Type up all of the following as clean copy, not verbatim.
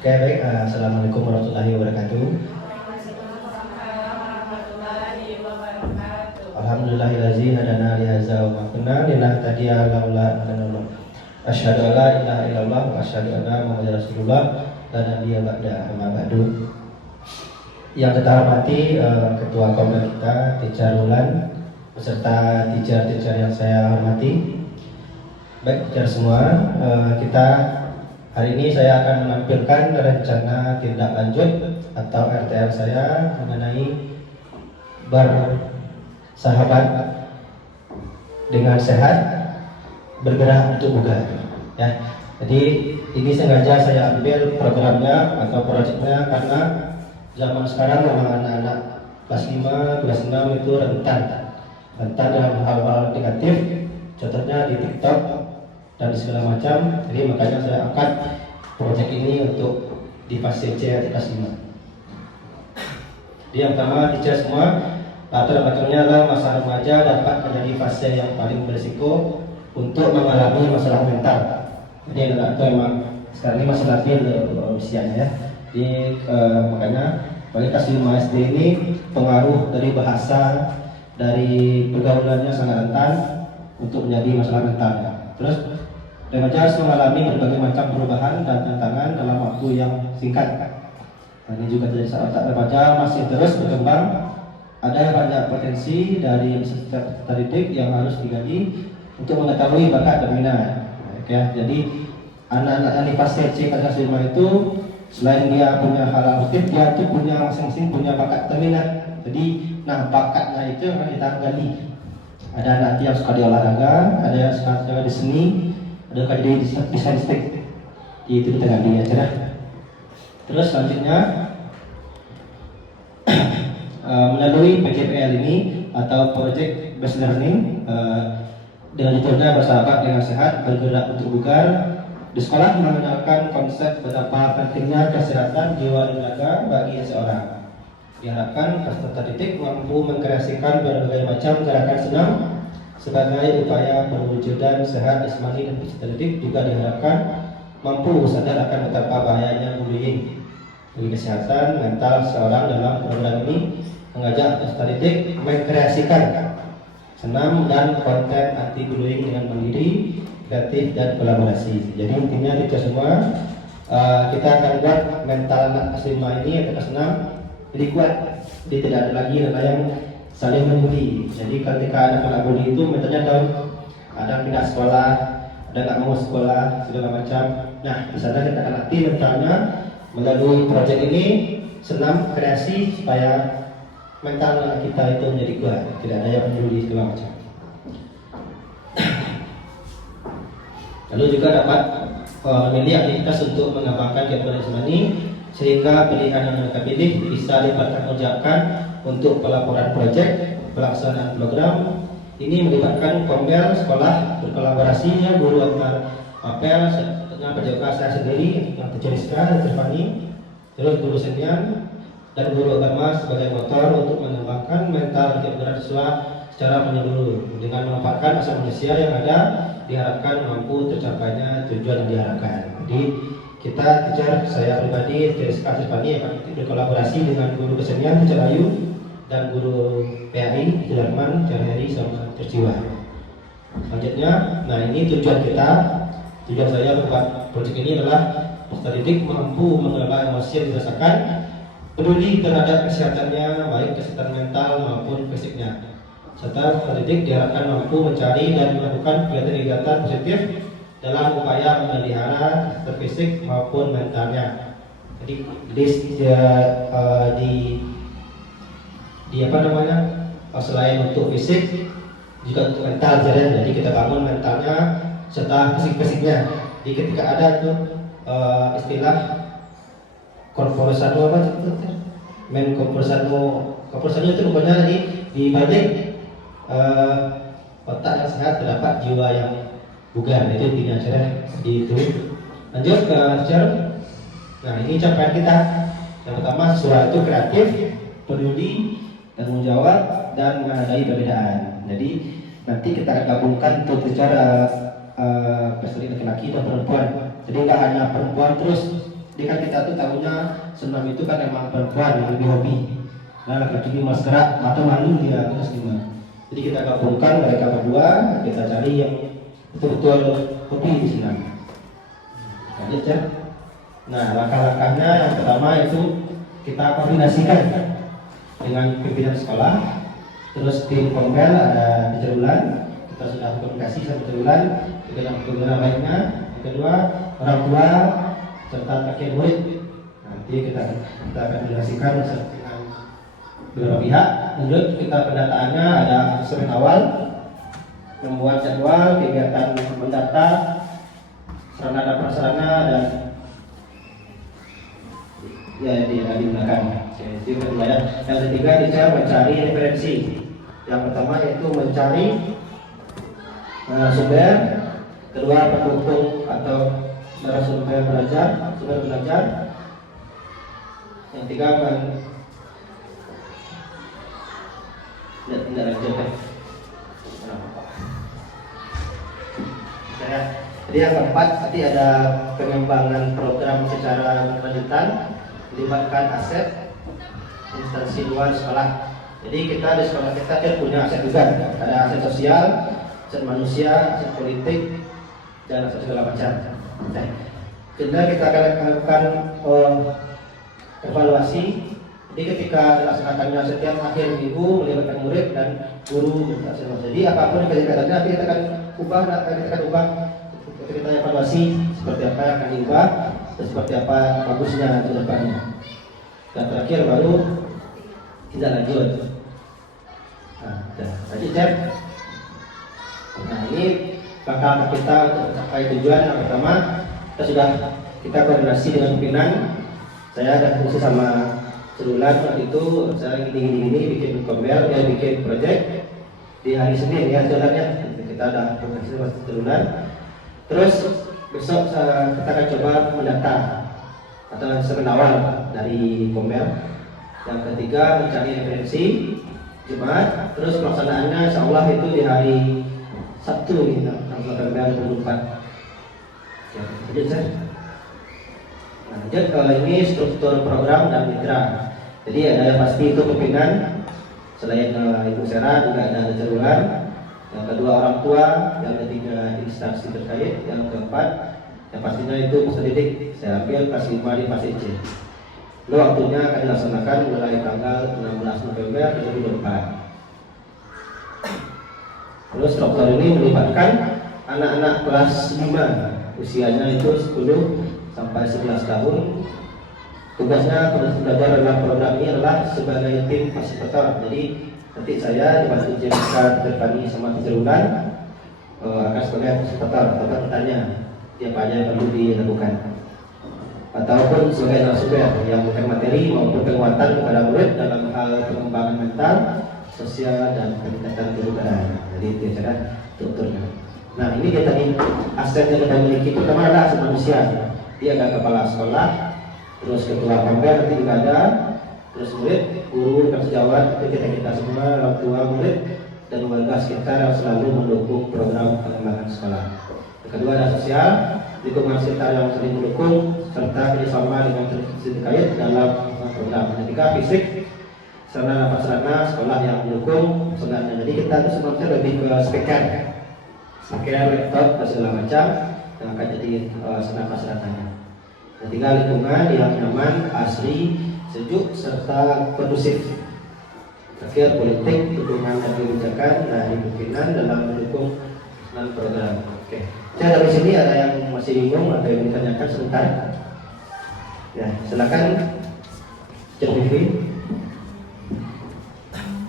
Oke, baik. Assalamualaikum warahmatullahi wabarakatuh. Alhamdulillahillazi hadana li hadza wa ma kunna linahtadiya laula an hadana. Asyhadu an la ilaha illallah wa asyhadu anna Muhammadar Rasulullah la nabiyya ba'da, amma ba'du. Yang kita hormati Ketua Komda kita, Teacher Rulan, beserta teacher-teacher yang saya hormati. Baik, teacher semua, kita hari ini saya akan menampilkan rencana tindak lanjut atau RTL saya mengenai bersahabat dengan sehat, bergerak untuk bugar. Ya, jadi ini sengaja saya ambil programnya atau proyeknya karena zaman sekarang memang anak-anak kelas 5, kelas 6 itu rentan dalam hal-hal negatif, contohnya di TikTok dan segala macam. Jadi makanya saya angkat proyek ini untuk di fase C atau kelas 5. Jadi yang pertama, teacher semua, latar belakangnya adalah masa remaja dapat menjadi fase yang paling berisiko untuk mengalami masalah mental. Jadi itu memang sekarang ini masih labil usianya ya. Jadi makanya bagi kelas 5 SD ini pengaruh dari bahasa, dari pergaulannya sangat rentan untuk menjadi masalah mentalnya. Terus remaja harus mengalami berbagai macam perubahan dan tantangan dalam waktu yang singkat. Nah, ini juga jadi saat remaja masih terus berkembang. Ada banyak potensi dari peserta didik yang harus digali untuk mengetahui bakat dan minat. Ya, jadi anak-anak di fase C kelas 5 itu selain dia punya hal positif, dia tuh punya masing-masing punya bakat dan minat. Jadi, nah bakatnya itu akan kita gali. Ada anak yang suka di olahraga, ada yang suka di seni, ada yang di desain stick. Itu kita gali aja dah. Terus selanjutnya melalui PJPL ini atau Project Based Learning dengan judulnya bersahabat dengan sehat, bergerak untuk bugar. Di sekolah mengenalkan konsep betapa pentingnya kesehatan jiwa dan raga bagi seseorang. Diharapkan peserta didik mampu mengkreasikan berbagai macam gerakan senam sebagai upaya perwujudan sehat jasmani, dan peserta didik juga diharapkan mampu sadar akan betapa bahayanya bullying bagi kesehatan mental seseorang. Dalam program ini mengajak peserta didik mengkreasikan senam dan konten anti bullying dengan mandiri, kreatif, dan kolaborasi. Jadi intinya kita semua kita akan buat mental anak kelas 5 ini atau kelas 6 jadi kuat. Jadi tidak ada lagi yang saling membuli. Jadi ketika anak kena bully itu mentalnya down, ada pindah sekolah, ada nggak mau sekolah, segala macam. Nah, di sana kita akan latih mentalnya melalui proyek ini, senam kreasi supaya mental anak kita itu menjadi kuat, tidak ada yang membuli segala macam. Lalu juga dapat memilih aktivitas untuk mengembangkan kehidupan jasmani sehingga pilihan yang mereka pilih bisa dipertanggungjawabkan untuk pelaporan proyek, pelaksanaan program. Ini melibatkan Kombel sekolah berkolaborasinya guru antar apel dengan PJK saya sendiri yang Rizka dan Tirvani, terus guru senian dan guru agama sebagai motor untuk mengembangkan mental kehidupan siswa secara menyeluruh. Dengan memanfaatkan asal manusia yang ada, diharapkan mampu tercapainya tujuan yang diharapkan. Jadi kita teacher, saya pribadi Rizka Tirvani akan berkolaborasi dengan guru kesenian Teacher Ayu dan guru PAI Jerman, Heri sama Terjiwa. Selanjutnya, nah ini tujuan kita. Tujuan saya membuat proyek ini adalah peserta didik mampu mengelola emosi yang dirasakan, peduli terhadap kesehatannya, baik kesehatan mental maupun fisiknya, serta peserta didik diharapkan mampu mencari dan melakukan kegiatan-kegiatan positif dalam upaya memelihara kesehatan fisik maupun mentalnya. Jadi di apa namanya, selain untuk fisik juga untuk mental. Jadi kita bangun mentalnya serta fisiknya. Jadi ketika ada tuh istilah korporisano apa itu, korporisano itu pokoknya di balik otak yang sehat terdapat jiwa yang bugar. Itu intinya aja di itu. Lanjut ke teacher. Nah, ini capaian kita. Yang pertama, siswa itu kreatif, peduli, tanggung jawab, dan menghargai perbedaan. Jadi nanti kita akan gabungkan untuk teacher peserta laki-laki dan perempuan. Jadi nggak hanya perempuan terus Jadi kan kita tuh tahunya senam itu kan emang perempuan yang lebih hobi. Nah, laki-laki mas gerak atau malu dia terus gimana? Jadi kita gabungkan mereka berdua, kita cari yang betul-betul hobi di senam. Lanjut ya. Nah, langkah-langkahnya yang pertama itu kita koordinasikan dengan pimpinan sekolah, terus tim Kombel ada di Jerulan, kita sudah komunikasi sama Jerulan, kita yang bagaimana baiknya. Yang kedua, orang tua serta kakek murid. Nanti kita akan koordinasikan dengan beberapa pihak. Lanjut kita pendataannya ada asesmen awal, membuat jadwal kegiatan mendata sarana dan prasarana dan ya digunakan. Itu kedua ya. Yang ketiga kita mencari referensi. Yang pertama yaitu mencari sumber, kedua pendukung atau narasumber belajar, sumber belajar. Yang tiga tidak lanjut ya. Jadi yang keempat tadi ada pengembangan program secara berkelanjutan, melibatkan aset instansi luar sekolah. Jadi kita di sekolah kita kan punya aset juga, ada aset sosial, aset manusia, aset politik, dan aset segala macam. Nah, kita akan melakukan evaluasi. Jadi ketika dilaksanakannya setiap akhir minggu melibatkan murid dan guru. Jadi apapun kegiatannya nanti kita akan ubah, kita evaluasi seperti apa yang akan diubah, dan seperti apa bagusnya ke depannya. Dan terakhir baru tidak lanjut. Nah, lanjut cek. Nah ini langkah kita untuk mencapai tujuan. Yang pertama kita koordinasi dengan pimpinan. Saya ada diskusi sama Jerulan waktu itu, saya gini bikin Kombel, ya bikin project di hari Senin ya jalannya. Kita ada koordinasi sama Jerulan. Terus besok kita akan coba mendata atau semen awal dari Kombel. Yang ketiga mencari referensi Jumat. Terus pelaksanaannya insya Allah itu di hari Sabtu nih, tanggal 24. Ya, lanjut saya. Lanjut ini struktur program dan mitra. Jadi ada yang pasti itu pimpinan, selain Ibu Sera juga ada Jerulan. Yang kedua orang tua, yang ketiga instansi terkait, yang keempat yang pastinya itu peserta didik. Saya ambil kelas 5 di fase C. Lalu waktunya akan dilaksanakan mulai tanggal 16 November 2024. Terus struktur ini melibatkan anak-anak kelas 5, usianya itu 10 sampai 11 tahun. Tugasnya belajar dalam program ini adalah sebagai tim fasilitator. Jadi nanti saya dibantu Jessica Terpani sama Jerulan akan sebagai fasilitator atau bertanya apa aja yang perlu dilakukan, ataupun sebagai narasumber yang bukan materi maupun penguatan kepada murid dalam hal pengembangan mental, sosial dan peningkatan kebugaran. Jadi itu cara strukturnya. Nah ini kita nih aset yang kita miliki itu pertama adalah aset manusia. Dia ada kepala sekolah, terus ketua Kombel nanti juga ada, terus murid, guru, dan sejawat itu kita semua orang tua murid dan warga sekitar yang selalu mendukung program pengembangan sekolah. Yang kedua ada sosial, lingkungan sekitar yang saling mendukung serta kerjasama dengan institusi terkait dalam program. Yang ketiga fisik, sarana prasarana sekolah yang mendukung sebenarnya. Jadi kita itu sebenarnya lebih ke speaker, laptop dan segala macam yang akan jadi sarana prasarananya. Yang ketiga lingkungan yang nyaman, asri, sejuk serta kondusif. Terakhir politik, dukungan dan kebijakan dari pimpinan dalam mendukung program. Oke. Saya dari sini ada yang masih bingung atau yang ditanyakan sebentar. Ya, silakan.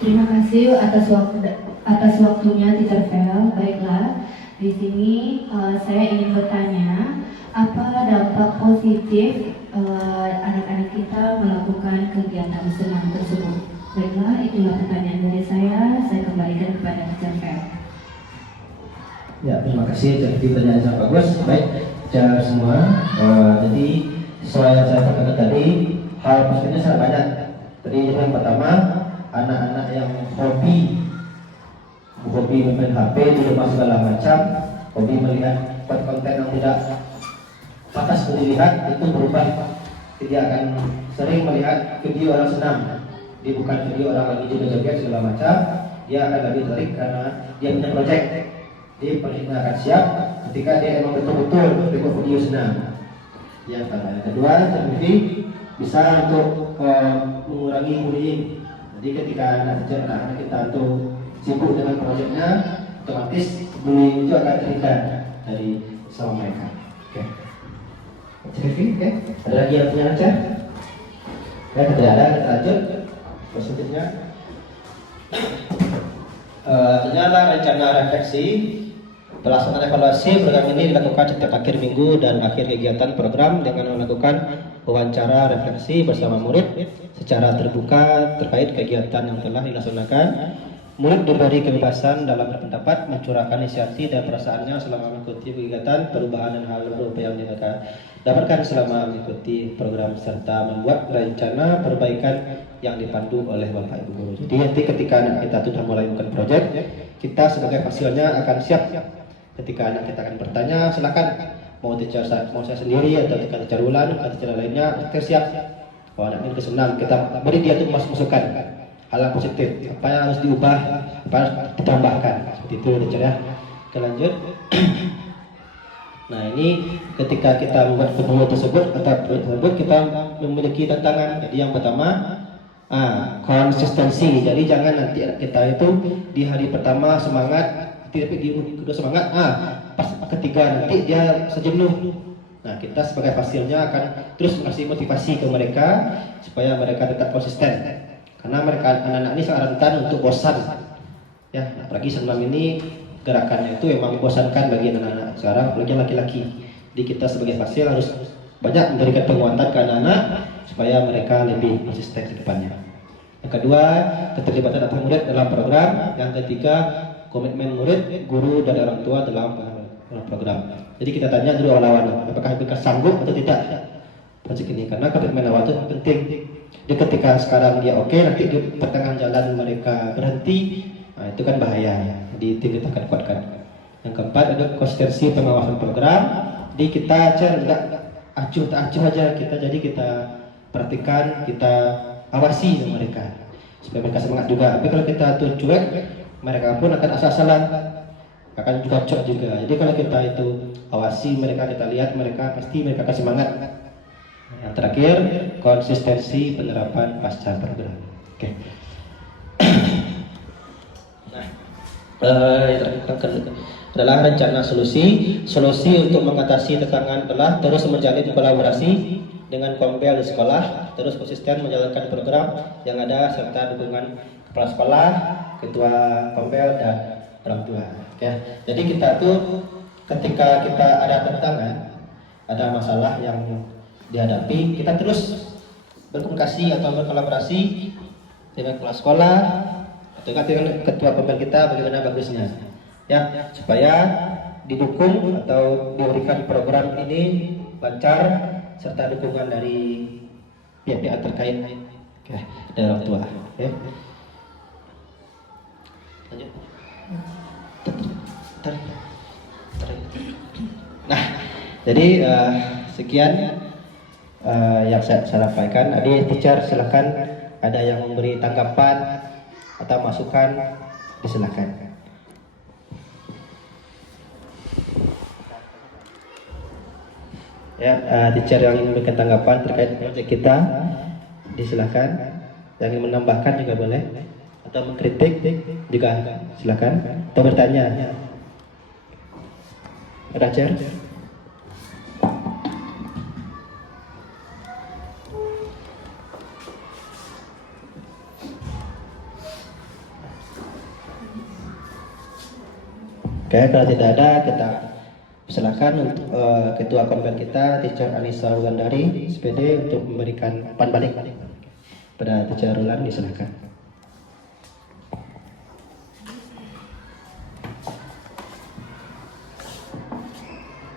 Terima kasih atas waktunya Teacher Fel. Baiklah, di sini saya ingin bertanya, apa dampak positif anak-anak kita melakukan kegiatan senam tersebut? Baiklah, itulah pertanyaan dari saya kembalikan kepada Teacher Fel. Ya, terima kasih. Jadi pertanyaan sangat bagus. Baik, semua. Jadi sesuai yang saya katakan tadi, hal positifnya sangat banyak. Jadi yang pertama, anak-anak yang hobi main HP di rumah segala macam, hobi melihat konten yang tidak mata seperti dilihat itu berubah. Dia akan sering melihat video orang senam, dia bukan video orang lagi joget-joget segala macam. Dia akan lebih tertarik karena dia punya project. Dia proyeknya akan siap ketika dia emang betul-betul ikut video senam. Yang kedua, terbukti bisa untuk mengurangi bullying. Jadi ketika anak-anak kita untuk sibuk dengan proyeknya, otomatis bullying itu akan terhindar dari sama mereka. Oke. Oke. Ada lagi yang punya aja? Ya, tidak ada, kita lanjut. Positifnya. Ternyata rencana refleksi. Pelaksanaan evaluasi program ini dilakukan setiap akhir minggu dan akhir kegiatan program dengan melakukan wawancara refleksi bersama murid secara terbuka terkait kegiatan yang telah dilaksanakan. Murid diberi kebebasan dalam berpendapat, mencurahkan isi dan perasaannya selama mengikuti kegiatan perubahan dan hal baru yang dapatkan selama mengikuti program serta membuat rencana perbaikan yang dipandu oleh Bapak Ibu Guru. Jadi nanti ketika anak kita sudah mulai melakukan proyek, kita sebagai hasilnya akan siap. Ketika anak kita akan bertanya, silakan mau saya sendiri atau teacher ulang atau teacher lainnya, kita siap. Kalau anak ini kesenang, kita beri dia tuh masukan hal yang positif, apa yang harus diubah, apa yang harus ditambahkan, seperti itu teacher ya. Kita lanjut. Nah ini ketika kita membuat video tersebut atau proyek tersebut, kita memiliki tantangan. Jadi yang pertama, konsistensi. Jadi jangan nanti anak kita itu di hari pertama semangat, tapi di kedua semangat, pas ketiga nanti dia sejenuh. Nah kita sebagai hasilnya akan terus mengasih motivasi ke mereka supaya mereka tetap konsisten. Karena mereka anak-anak ini sangat rentan untuk bosan. Ya, apalagi senam ini gerakannya itu memang membosankan bagi anak-anak sekarang, apalagi laki-laki. Jadi kita sebagai hasil harus banyak memberikan penguatan ke anak-anak supaya mereka lebih konsisten ke depannya. Yang kedua, keterlibatan murid dalam program. Yang ketiga, komitmen murid, guru, dan orang tua dalam program. Jadi kita tanya dulu awal-awal, apakah mereka sanggup atau tidak proyek ini? Karena komitmen awal itu penting. Jadi ketika sekarang dia oke, nanti di pertengahan jalan mereka berhenti, nah itu kan bahaya. Jadi itu kita akan kuatkan. Yang keempat ada konsistensi pengawasan program. Jadi kita tidak acuh aja kita perhatikan, kita awasi mereka supaya mereka semangat juga. Tapi kalau kita tuh cuek, mereka pun akan asal-asalan, akan juga cok juga. Jadi kalau kita itu awasi mereka, kita lihat mereka, pasti mereka akan semangat. Yang terakhir, konsistensi penerapan pasca program. Oke. Nah, yang terakhir adalah rencana solusi untuk mengatasi tantangan adalah terus menjalin kolaborasi dengan Kombel di sekolah, terus konsisten menjalankan program yang ada serta dukungan kepala sekolah, ketua Kombel dan orang tua. Oke. Jadi kita tuh ketika kita ada tantangan, ada masalah yang dihadapi, kita terus berkomunikasi atau berkolaborasi dengan kepala sekolah atau dengan ketua Kombel kita bagaimana bagusnya. Ya, supaya didukung atau diberikan program ini lancar serta dukungan dari pihak-pihak terkait, dari orang tua. Oke. Lanjut. Nah, jadi sekian yang saya sampaikan. Tadi teacher silakan ada yang memberi tanggapan atau masukan, disilakan. Ya, teacher yang ingin memberikan tanggapan terkait proyek kita, disilakan. Yang ingin menambahkan juga boleh, atau mengkritik juga silakan, atau bertanya. Ada teacher? Oke, kalau tidak ada, kita silakan untuk ketua Kombel kita, teacher Anissa Wulandari, SPD, untuk memberikan umpan balik pada teacher Rulan, disilakan.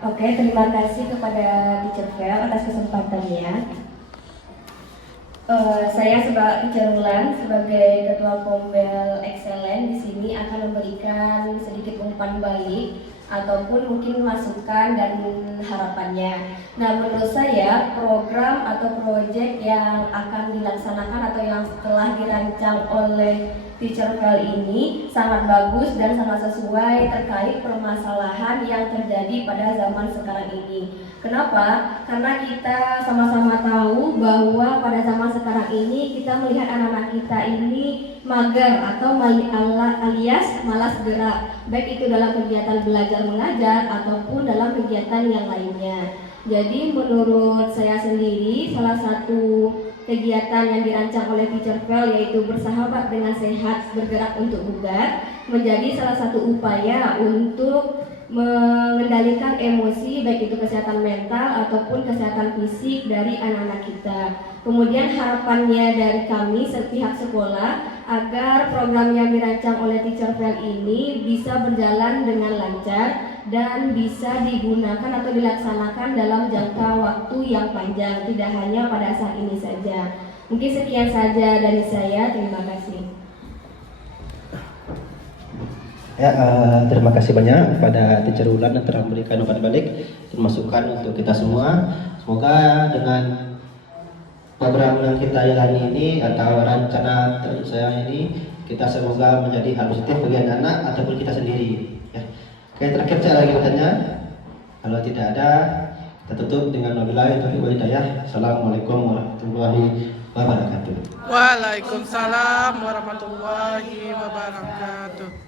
Oke, terima kasih kepada Teacher Fel atas kesempatannya. Saya sebagai Teacher Rulan sebagai Ketua Kombel Excellent di sini akan memberikan sedikit umpan balik ataupun mungkin masukan dan harapannya. Nah, menurut saya program atau proyek yang akan dilaksanakan atau yang telah dirancang oleh Teacher Fail ini sangat bagus dan sangat sesuai terkait permasalahan yang terjadi pada zaman sekarang ini. Kenapa? Karena kita sama-sama tahu bahwa pada zaman sekarang ini kita melihat anak-anak kita ini mager atau alias malas gerak, baik itu dalam kegiatan belajar mengajar ataupun dalam kegiatan yang lainnya. Jadi menurut saya sendiri, salah satu kegiatan yang dirancang oleh Teacher Fail yaitu bersahabat dengan sehat, bergerak untuk bugar, menjadi salah satu upaya untuk mengendalikan emosi, baik itu kesehatan mental ataupun kesehatan fisik dari anak-anak kita. Kemudian harapannya dari kami pihak sekolah agar program yang dirancang oleh Teacher Fail ini bisa berjalan dengan lancar dan bisa digunakan atau dilaksanakan dalam jangka waktu yang panjang, tidak hanya pada saat ini saja. Mungkin sekian saja dari saya, terima kasih. Ya, terima kasih banyak kepada Teacher Ulan yang telah memberikan umpan balik dan masukan untuk kita semua. Semoga dengan program yang kita jalani ini atau rencana saya ini, kita semoga menjadi hal positif bagi anak-anak ataupun kita sendiri. Ya. Oke, terakhir saya lagi bertanya, kalau tidak ada, kita tutup dengan wabillahi taufiq wal hidayah. Assalamualaikum warahmatullahi wabarakatuh. Waalaikumsalam warahmatullahi wabarakatuh.